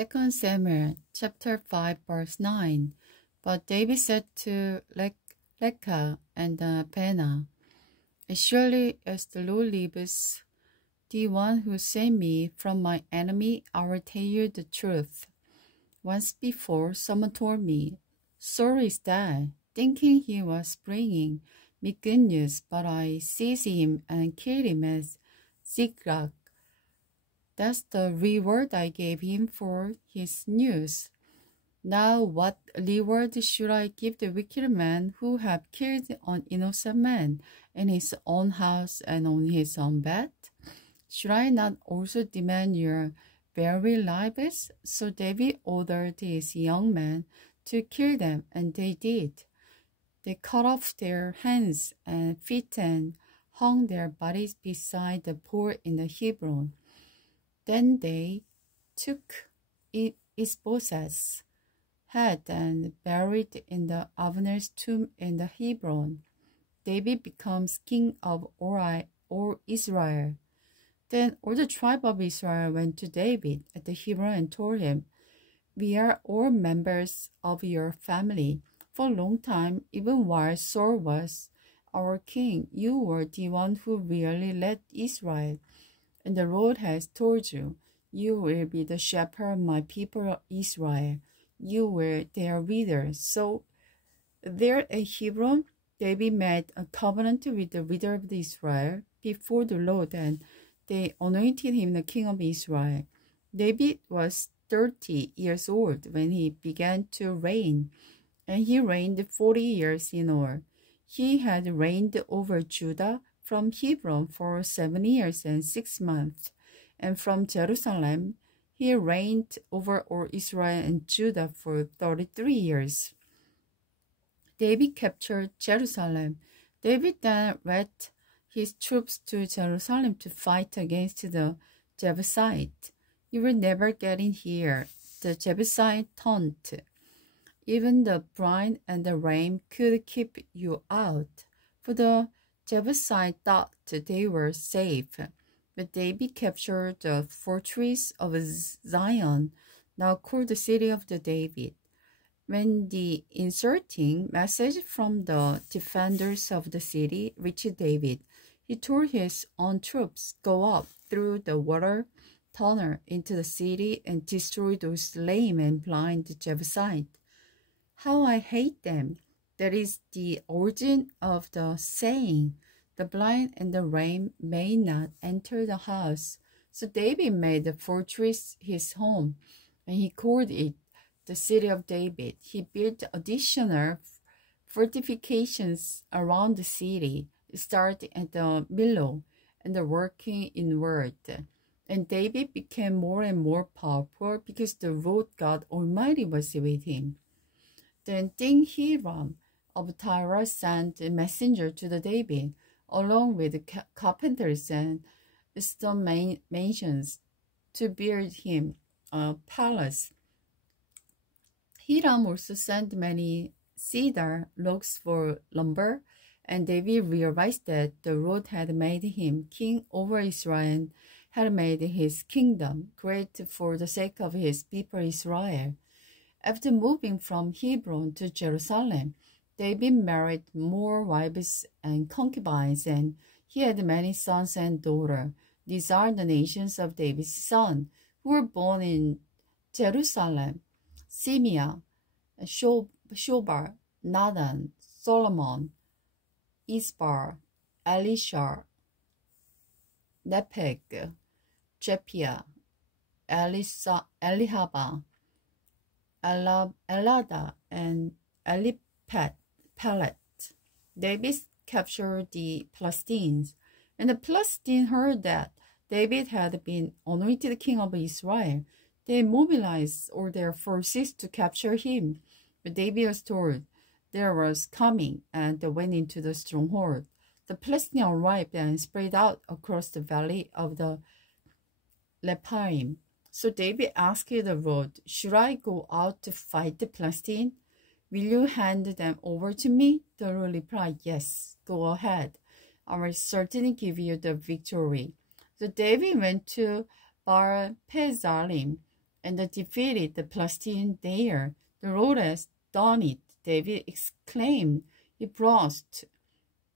2 Samuel chapter 5 verse 9. But David said to Lecca and Pena, as surely as the Lord lives, the one who saved me from my enemy, I will tell you the truth. Once before, someone told me, Saul is dead, thinking he was bringing me good news, but I seized him and killed him at Ziklag. That's the reward I gave him for his news. Now what reward should I give the wicked man who have killed an innocent man in his own house and on his own bed? Should I not also demand your very lives? So David ordered his young men to kill them, and they did. They cut off their hands and feet and hung their bodies beside the pool in the Hebron. Then they took Ishbosheth's head and buried in the Abner's tomb in the Hebron. David becomes king of all Israel. Then all the tribe of Israel went to David at the Hebron and told him, we are all members of your family. For a long time, even while Saul was our king, you were the one who really led Israel. And the Lord has told you, you will be the shepherd of my people Israel. You were their leader. So there at Hebron, David made a covenant with the leader of Israel before the Lord, and they anointed him the king of Israel. David was 30 years old when he began to reign, and he reigned 40 years in all. He had reigned over Judah from Hebron for 7 years and 6 months, and from Jerusalem he reigned over all Israel and Judah for 33 years. David captured Jerusalem. David then led his troops to Jerusalem to fight against the Jebusites. You will never get in here, the Jebusite taunt. Even the brine and the rain could keep you out, for the Jebusite thought they were safe. But David captured the fortress of Zion, now called the city of the David. When the insulting message from the defenders of the city reached David, he told his own troops, go up through the water tunnel into the city and destroy those lame and blind Jebusites. How I hate them! That is the origin of the saying, the blind and the lame may not enter the house. So David made the fortress his home, and he called it the city of David. He built additional fortifications around the city, starting at the Millo and working inward. And David became more and more powerful because the Lord God Almighty was with him. Then King Hiram of Tyre sent a messenger to the David, along with carpenters and stone masons, to build him a palace. Hiram also sent many cedar logs for lumber, and David realized that the Lord had made him king over Israel and had made his kingdom great for the sake of his people Israel. After moving from Hebron to Jerusalem, David married more wives and concubines, and he had many sons and daughters. These are the nations of David's sons, who were born in Jerusalem: Simeah, Shobal, Nathan, Solomon, Isbar, Elisha, Nepheg, Jepiah, Elihabah, Elada, and Pelet. David captured the Philistines, and the Philistines heard that David had been anointed king of Israel. They mobilized all their forces to capture him, but David was told there was coming, and they went into the stronghold. The Philistines arrived and spread out across the valley of the Rephaim. So David asked the Lord, should I go out to fight the Philistines? Will you hand them over to me? The Lord replied, yes, go ahead. I will certainly give you the victory. So David went to Baal-Pezarim and defeated the Palestinians there. The Lord has done it, David exclaimed. He burst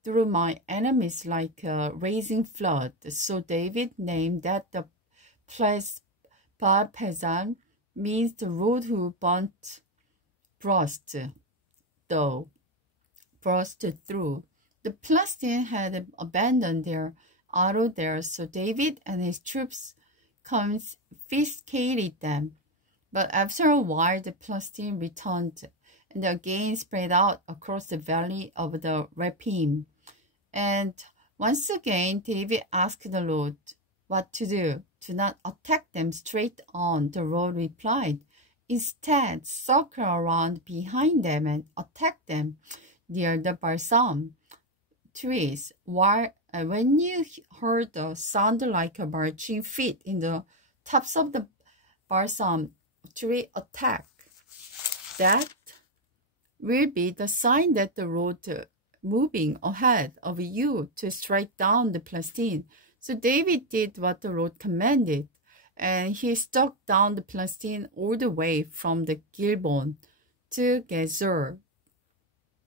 through my enemies like a raging flood. So David named that the place Baal-Perazim, means the Lord who burst through. The Palestinians had abandoned their idol there, so David and his troops confiscated them. But after a while, the Palestinians returned and again spread out across the valley of the Rephaim. And once again, David asked the Lord what to do. Do not attack them straight on, the Lord replied. Instead, circle around behind them and attack them near the balsam trees. When you heard a sound like a marching feet in the tops of the balsam tree, attack. That will be the sign that the Lord moving ahead of you to strike down the Palestinians. So David did what the Lord commanded, and he struck down the Palestinians all the way from the Gilboa to Gezer.